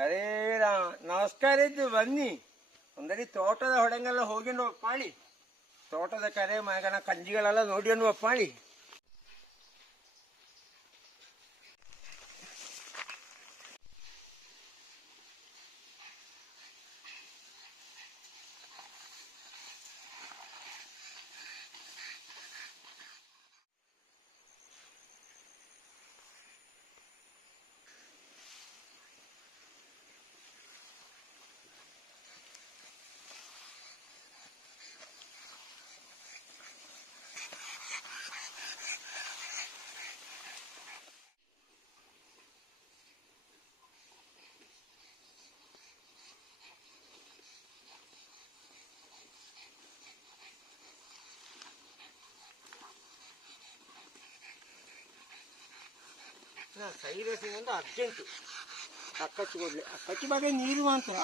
ಅರೇ ರಾಮ ನಮಸ್ಕಾರ ಇದ್ದು ಬನ್ನಿ. ಒಂದರಿ ತೋಟದ ಹೊಡೆಂಗೆಲ್ಲ ಹೋಗಿಂಡು ಒಪ್ಪಾಳಿ ತೋಟದ ಕರೆ ಮಗನ ಕಂಜಿಗಳೆಲ್ಲ ನೋಡಿ ಒಪ್ಪಾಳಿ ಸೈರಸಿನಿಂದ ಅರ್ಜೆಂಟು. ಅಕ್ಕಚ್ಚಿ ಕೊಡ್ಲಿ ಅಕ್ಕಚ್ಚಿ ಬಗ್ಗೆ ನೀರು ಮಾತ್ರ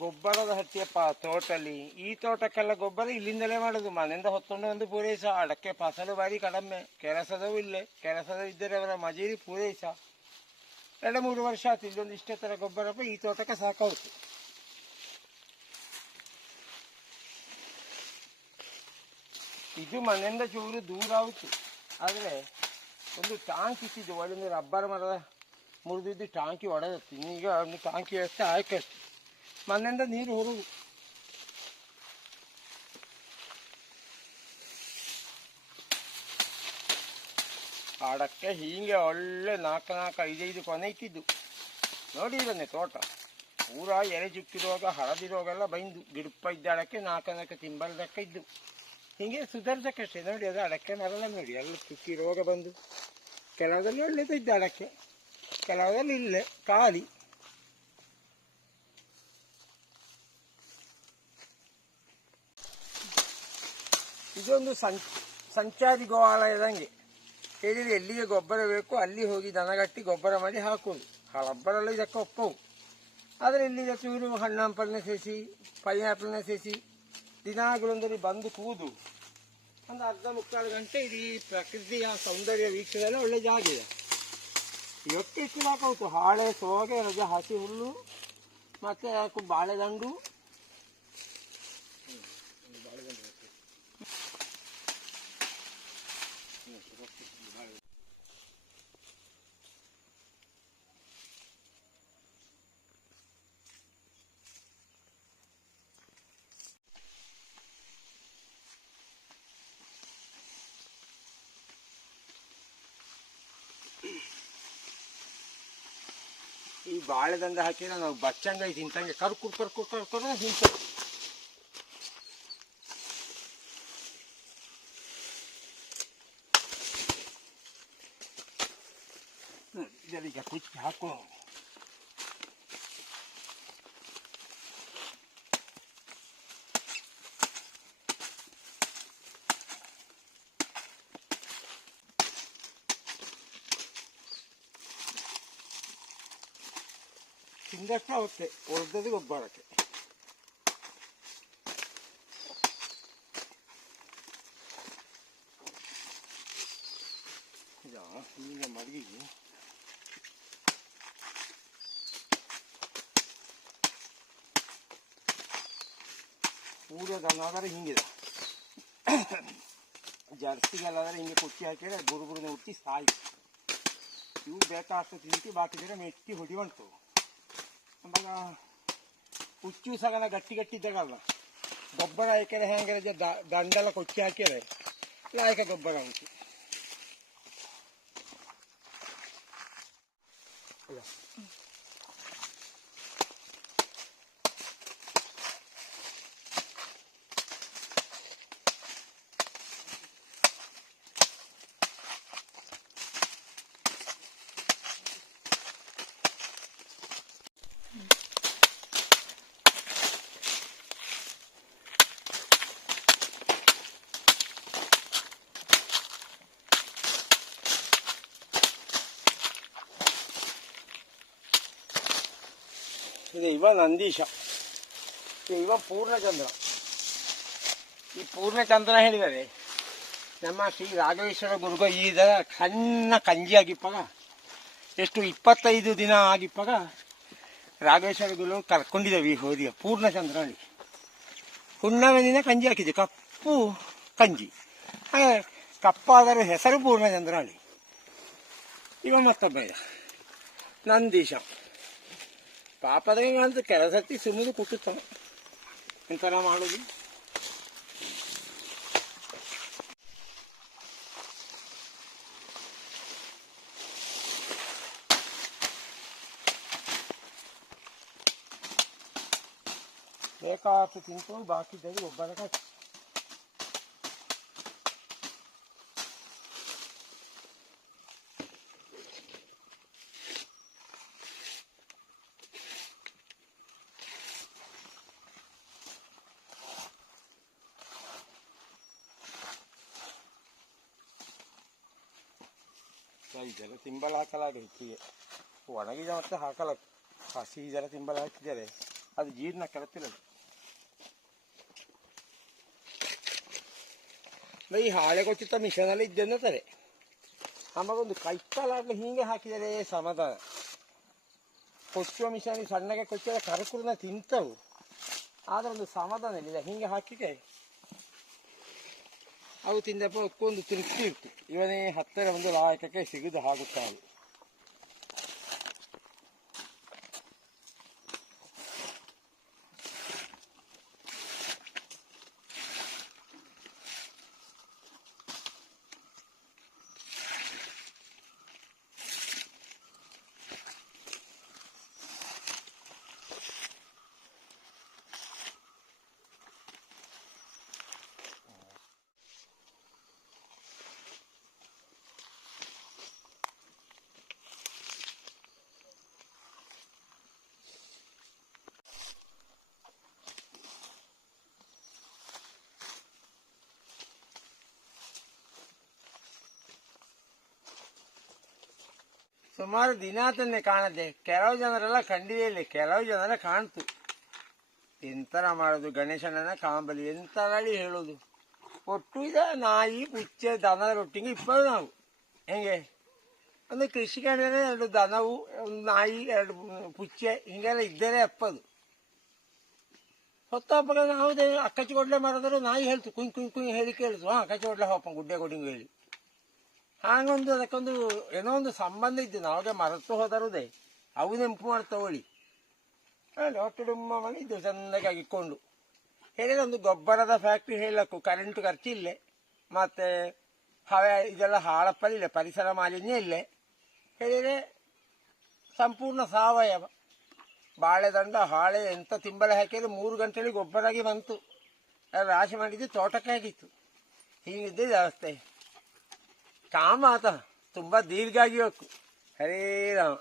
ಗೊಬ್ಬರದ ಹತ್ತಿಯಪ್ಪ, ತೋಟಲ್ಲಿ. ಈ ತೋಟಕ್ಕೆಲ್ಲ ಗೊಬ್ಬರ ಇಲ್ಲಿಂದಲೇ ಮಾಡೋದು. ಮನೆಯಿಂದ ಹೊತ್ತೊಂಡು ಒಂದು ಪೂರೈಸ. ಅಡಕ್ಕೆ ಫಸಲು ಬಾರಿ ಕಡಿಮೆ. ಕೆಲಸದವೂ ಇಲ್ಲೇ. ಕೆಲಸದ ಇದ್ದರೆ ಅವರ ಮಜೂರಿ ಪೂರೈಸ. ಎರಡು ಮೂರು ವರ್ಷ ಆಯ್ತು ಇದೊಂದು ಇಷ್ಟೇ ಥರ ಗೊಬ್ಬರಪ್ಪ ಈ ತೋಟಕ್ಕೆ ಸಾಕಾಯಿತು ಇದು ಮನೆಯಿಂದ ಚೂರು ದೂರ ಆಯಿತು. ಆದರೆ ಒಂದು ಟಾಂಕ್ ಇತ್ತಿದ್ದು ಒಳ್ಳೆ ರಬ್ಬರ್ ಮರದ ಮುರಿದಿದ್ದು ಟಾಂಕಿ ಒಡೆದತ್ತು. ಈಗ ಒಂದು ಟಾಂಕಿ ವ್ಯವಸ್ಥೆ ಆಯ್ಕಷ್ಟು ಮನೆಯಿಂದ ನೀರು ಹೊರಗು. ಅಡಕ್ಕೆ ಹೀಗೆ ಒಳ್ಳೆ ನಾಲ್ಕು ನಾಲ್ಕು ಐದೈದು ಕೊನೆ ಇಟ್ಟಿದ್ದು ನೋಡಿದ್ದಾನೆ ತೋಟ. ಊರ ಎಲೆ ಚುಕ್ಕಿರುವಾಗ ಹಳದಿರುವಾಗೆಲ್ಲ ಬೈಂದು ಗಿಡಪ್ಪ ಇದ್ದ ಅಡಕ್ಕೆ ನಾಲ್ಕು ನಾಲ್ಕು ತಿಂಬಲ್ದಕ್ಕೆ ಇದ್ದು. ಹೀಗೆ ಸುಧಾರಿಸಕ್ಕಷ್ಟೇ ನೋಡಿ ಅದು ಅಡಕೆ ಮರಲ್ಲ ನೋಡಿ. ಎಲ್ಲ ಚುಕ್ಕಿ ರೋಗ ಬಂದು. ಕೆಲವದಲ್ಲಿ ಒಳ್ಳೇದು ಇದ್ದ ಅಡಕೆ ಕೆಲವದಲ್ಲಿ ಇಲ್ಲೇ. ಖಾಲಿ. ಇದೊಂದು ಸಂ ಸಂಚಾರಿ ಗೋವಾಲಯದಂಗೆ. ಹೇಳಿದ್ರೆ ಎಲ್ಲಿಗೆ ಗೊಬ್ಬರ ಬೇಕು, ಅಲ್ಲಿ ಹೋಗಿ ದನಗಟ್ಟಿ ಗೊಬ್ಬರ ಮಾಡಿ ಹಾಕೋದು ಆ ರಬ್ಬರೆಲ್ಲ ಇದಕ್ಕೆ ಒಪ್ಪವು. ಆದರೆ ಇಲ್ಲಿ ಚೂರು ಹಣ್ಣು ಹಂಪಲನ್ನ ಸೇರಿಸಿ ಪೈನಾಪಲ್ನ ಸೇಸಿ ದಿನಾಗಳೊಂದರಲ್ಲಿ ಬಂದು ಕೂದು. ಒಂದು ಅರ್ಧ ಮುಕ್ಕಾಲು ಗಂಟೆ ಇಡೀ ಪ್ರಕೃತಿಯ ಸೌಂದರ್ಯ ವೀಕ್ಷಣೆಲ್ಲ ಒಳ್ಳೆ ಜಾಗ ಇದೆ. ಇವತ್ತು ಇಷ್ಟು ಹಾಳೆ, ಸೋಗೆ, ರಜೆ, ಹಸಿ ಹುಲ್ಲು, ಮತ್ತೆ ಬಾಳೆದಂಡು. ಬಾಳೆದಂಡ ಹಾಕಿದ್ರೆ ನಾವು ಬಚ್ಚಂಗೆ ಹಿಂತಂಗೆ ಕರ್ಕು ಕರ್ಕು ಕರ್ಕು ಹಿಂತ ಇದರಿಗೆ ಕುಚ್ಚಿ ಹಾಕೋ. ತಿಂದಕ್ಕೆ ಅವತ್ತೆ ಉಳ್ದದ್ದು ಗೊಬ್ಬರಕ್ಕೆ ಈಗ ಈಗ ಮಡಗಿಗೆ ಊರದನ್ನಾದರೆ ಹಿಂಗಿದೆ ಜರ್ಸಿಗೆಲ್ಲಾದರೆ ಹಿಂಗೆ ಕುಚ್ಚಿ ಹಾಕಿದ್ರೆ ಗುರುಗುರುನ ಹುಟ್ಟಿ ಸಾಯಿ ಇವು ಬೇಕಾಗ್ತದೆ ತಿಂತಿ ಬಾಕಿದ್ರೆ ಮೆಟ್ಟಿ ಹೊಡಿ ಉಂಟು ಆವಾಗ ಹುಚ್ಚು ಸಗನ ಗಟ್ಟಿ ಗಟ್ಟಿ ಇದ್ದಾಗಲ್ಲ ಗೊಬ್ಬರ ಹಾಕಿದ್ರೆ ಹೆಂಗೆ ದಂಡೆಲ್ಲ ಕೊಚ್ಚಿ ಹಾಕಿದ್ರೆ ಲಾಯಕ ಗೊಬ್ಬರ ಉಂಟು ಅಲ್ಲ. ಇದು ಇವ ನಂದೀಶ. ಇವ ಪೂರ್ಣಚಂದ್ರ. ಈ ಪೂರ್ಣಚಂದ್ರ ಹೇಳಿದರೆ ನಮ್ಮ ಶ್ರೀ ರಾಘವೇಶ್ವರ ಗುರುಗ ಸಣ್ಣ ಕಂಜಿ ಆಗಿಪ್ಪಾಗ ಎಷ್ಟು ಇಪ್ಪತ್ತೈದು ದಿನ ಆಗಿಪ್ಪಾಗ ರಾಘವೇಶ್ವರ ಗುರು ಕರ್ಕೊಂಡಿದ್ದೇವೆ ಈ ಹೋದಿಯ ಪೂರ್ಣಚಂದ್ರ ಹೇಳಿ ಹುಣ್ಣಿಮೆ ದಿನ ಕಂಜಿ ಹಾಕಿದೆ, ಕಪ್ಪು ಕಂಜಿ. ಹಾಗೆ ಕಪ್ಪಾದರೆ ಹೆಸರು ಪೂರ್ಣಚಂದ್ರ ಹೇಳಿ ಇವ ಮತ್ತೊಬ್ಬ ನಂದೀಶ. ಪಾಪದಾಗ ಅಂತ ಕೆಲಸತ್ತಿ ಸುಮ್ಮನೆ ಕುಟ್ಟುತ್ತಾನೆ ಎಂಥರ ಮಾಡೋದು ಬೇಕಾದ ತಿಂತು ಬಾಕಿದ್ದಾಗ ಒಬ್ಬರ ಕಟ್ಟಿ ಇದೆಲ್ಲ ತಿಂಬಲ ಹಾಕಲಾಗ ಹೆಚ್ಚಿಗೆ. ಒಣಗಿದ ಮತ್ತೆ ಹಾಕಲ್ಲ ಹಸಿ ಇದೆಲ್ಲ ತಿಂಬಲ ಹಾಕಿದ್ದಾರೆ. ಅದು ಜೀರ್ಣ ಕೆಳತಿಲ್ಲ ಈ ಹಾಳೆ ಕೊಚ್ಚಿತ್ತ ಮಿಷನಲ್ಲಿ ಆವಾಗ ಒಂದು ಕೈಕಾಲಾಗ್ಲಿ ಹೀಗೆ ಹಾಕಿದರೆ ಸಮಾಧಾನ. ಕೊಚ್ಚುವ ಮಿಷನ್ ಸಣ್ಣಗೆ ಕೊಚ್ಚಿದ ಕರಕುರನ್ನ ತಿಂತವು. ಆದ್ರೆ ಒಂದು ಸಮಾಧಾನ ಇಲ್ಲ ಹೀಗೆ ಹಾಕಿಗೆ ಅವು ತಿಂದಪ್ಪ ತೃಪ್ತಿ ಇತ್ತು. ಇವನೇ ಹತ್ತಿರ ಒಂದು ಲಾಯಕಕ್ಕೆ ಸಿಗುದು ಆಗುತ್ತಾ ಸುಮಾರು ದಿನ ತಂದೆ ಕಾಣದೆ. ಕೆಲವು ಜನರೆಲ್ಲ ಕಂಡಿದೆ ಇಲ್ಲ ಕೆಲವು ಜನರ ಕಾಣ್ತು. ಎಂತರ ಮಾಡೋದು ಗಣೇಶನನ್ನ ಕಾಂಬಲಿ ಎಂತರಳಿ ಹೇಳೋದು. ಒಟ್ಟು ಇದ ನಾಯಿ ಪುಚ್ಚೆ ದನದ ರೊಟ್ಟಿಗೆ ಇಪ್ಪದು ನಾವು. ಹೆಂಗೆ? ಒಂದು ಕೃಷಿ ಕಂಡ್ರೆ ಎರಡು ದನವು, ಒಂದು ನಾಯಿ, ಎರಡು ಪುಚ್ಚೆ, ಹಿಂಗೆಲ್ಲ ಇದ್ದರೆ ಅಪ್ಪದು. ಹೊತ್ತಪ್ಪಗ ನಾವು ಅಕ್ಕಚ್ಚಿಗೊಡ್ಲೆ ಮಾಡಿದ್ರು ನಾಯಿ ಹೇಳ್ತು, ಕುಂಯ್ ಕುಂಯ್ ಕುಂಯ್ ಹೇಳಿ ಕೇಳ್ತು ಹಾಂ ಅಕ್ಕಚ್ಚಿಗೊಡ್ಲೆ ಹೋಪ ಗುಡ್ಡೆ ಕೊಡಿಂಗು ಹೇಳಿ. ಹಾಗೊಂದು, ಅದಕ್ಕೊಂದು ಏನೋ ಒಂದು ಸಂಬಂಧ ಇದ್ದು. ನಾವು ಮರೆತು ಹೋದರುದೇ ಅವು ನೆಂಪು ಮಾಡ್ತವಳಿ ಹೇಳಿ. ಡಾಕ್ಟುಡುಮ್ಮ ಮಾಡಿ ಇದ್ದು ಚೆಂದಾಗಿ ಹಾಕಿಕೊಂಡು ಹೇಳಿದ್ರೆ ಒಂದು ಗೊಬ್ಬರದ ಫ್ಯಾಕ್ಟ್ರಿ ಹೇಳಕ್ಕು ಕರೆಂಟ್ ಖರ್ಚಿಲ್ಲೇ. ಮತ್ತೆ ಹವೆ, ಇದೆಲ್ಲ ಹಾಳಪ್ಪಲಿಲ್ಲ ಪರಿಸರ ಮಾಲಿನ್ಯ ಇಲ್ಲ. ಹೇಳಿದರೆ ಸಂಪೂರ್ಣ ಸಾವಯವ. ಬಾಳೆದಂಡ ಹಾಳೆ ಎಂಥ ತಿಂಬಲೆ ಹಾಕಿದ್ರೆ ಮೂರು ಗಂಟೆಯಲ್ಲಿ ಗೊಬ್ಬರಾಗಿ ಬಂತು. ರಾಶಿ ಮಾಡಿದ್ದು ತೋಟಕ್ಕೆ ಆಗಿತ್ತು. ಹೀಗಿದ್ದೇ ವ್ಯವಸ್ಥೆ. ಕಾಮ ಆತ. ತುಂಬ ದೀರ್ಘ ಆಗಿಬೇಕು ಹರೇ ರಾಮ.